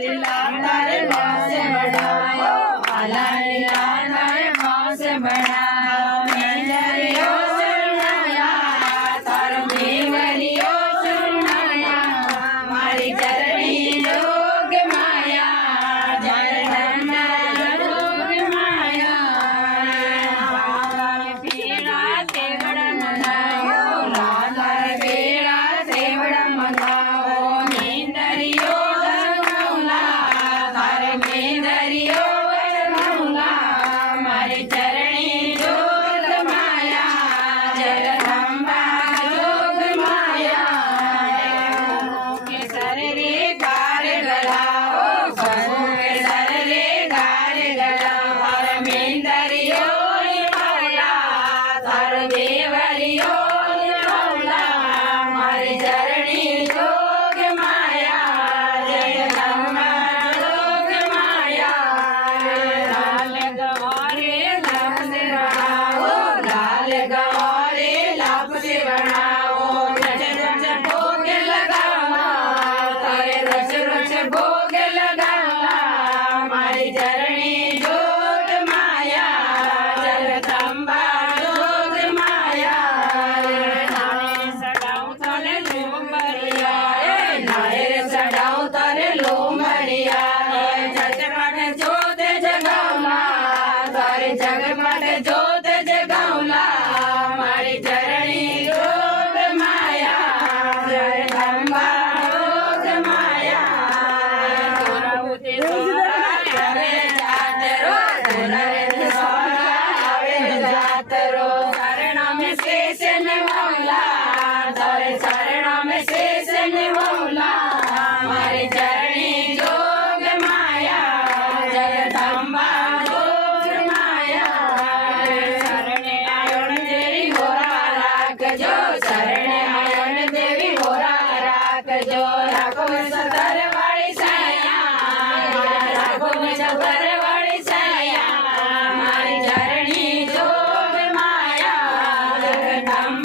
લીલા તારે માસ બનાવો વાલા લીલા તારે માસ બનાવો મેંદરીઓ સુરણયા તારો મેવરીઓ સુરણયા મારી ચરણી જોગ માયા જગદંબા જોગ માયા લાલ પીળા સેવડ મંગાવો લાલ પીળા સેવડ મંગાવો મેંદરીઓ ગંગા તારે મેંદરીઓ ગંગા મારી ચરણી જોગ માયા જગદંબા જોગ માયા કેસર રે ગાર ગલાઓ કેસર રે ગાર ગલાઓ તારે મેંદરીઓ મૌલા તારે દેવરીઓ મૌલા મારી ચરણી જોગ માયા જગદંબા જોગ માયા લાલ ગવારે લાપસે બનાવો લાલ ગવારે લાપસે બનાવો રચ રચ ભોગ લગાવા તારે રચ રચ ભોગ લગાવા મારી ચરણી જોગ માયા જગદંબા જોગ માયા નારે સડાઉ તારે લોમરિયા નારે સડાઉ તારે લોમરિયા જગમટ જોત જગાવલા તારે જગમટ જોત જગાવલા મારી ચરણી જોગ માયા જગદંબા જોગ માયા જોરાવતે સોરા આવે જાતરો જોરાવતે સોરા આવે જાતરો શરણા में शेष मौला तारे शरणा में शेष मौला मारी चरणी जोग माया जगदंबा जोग माया शरणे आयोन देवी होरा રાખજો શરણે આયોન દેવી હોરા રાખજો રાખો સતર વાળી સાયા રાખો સતર વાળી સાયા મારી ચરણી જોગ માયા જગદંબા